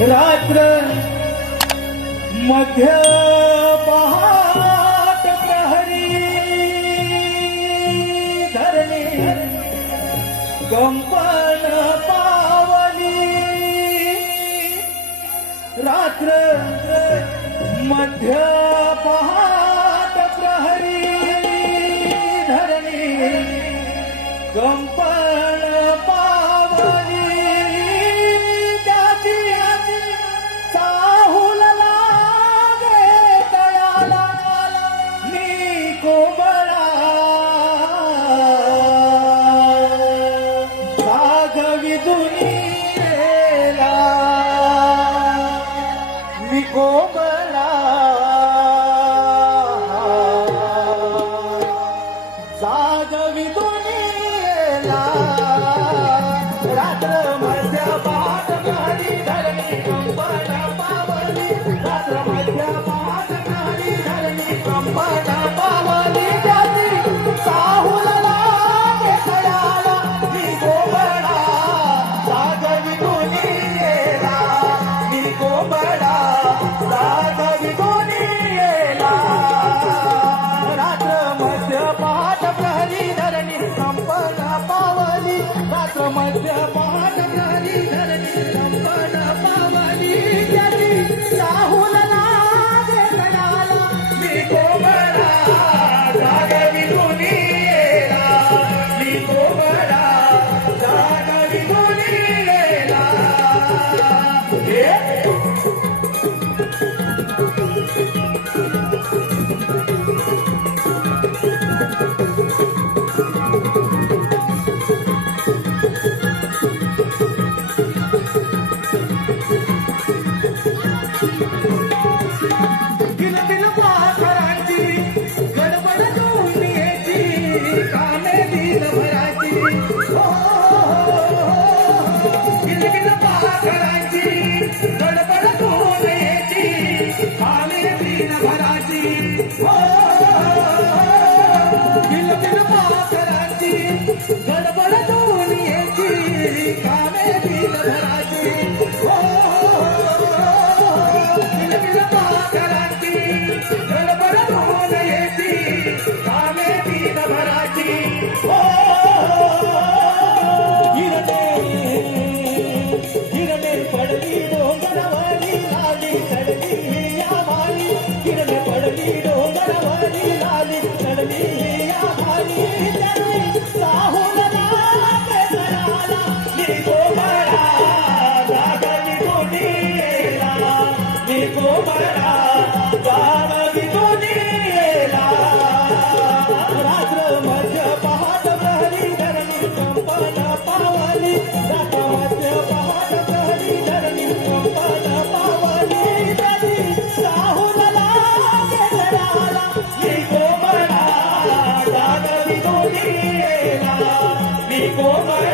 रात्र मध्य पहाट प्रहरी धरणी कंपन पावली रात्र मध्य पहाट प्रहरी धरणी कंपन पावली त्याची चाहूल लागे तळाला मी कोमळा जागवी दुनियेला मी कोमळा जागवी दुनियेला रात्र मध्य पहाट प्रहरी धरणी कंपन पावली रात्र मध्य पहाट प्रहरी धरणी कंपन पावली त्याची चाहूल लागे तळाला मी कोमळा जागवी दुनियेला मी कोमळा जागवी दुनियेला रात्र मध्य पहाट प्रहरी धरणी कंपन पावली रात्र मध्य पहाट प्रहरी धरणी कंपन पावली त्याची चाहूल लागे तळाला मी कोमळा जागवी दुनियेला मी कोमळा जागवी दुनियेला दिल दिल पाखरांची गडबड दुनियेची कामे दिनभराची दिल दिल पाखरांची गडबड दुनियेची कामे दिनभराची दिल दिल पाखरांची गडबड दुनियेची कामे दिनभराची गडबड दुनियेची कामे दिनभराची हिरणे पडली डोंगरवरी लाली चढली या वाली हिरणे पडली डोंगरवरी लाली चढली या वाली त्याने चाहूल लागे तळाला मी कोमळा जागवी दुनियेला मी कोमळा जागवी दुनियेला रात्र मध्य पहाट प्रहरी धरणी कंपन पावली रात्र मध्य पहाट प्रहरी धरणी कंपन पावली त्याची चाहूल लागे तळाला मी कोमळा जागवी दुनियेला मी कोमळा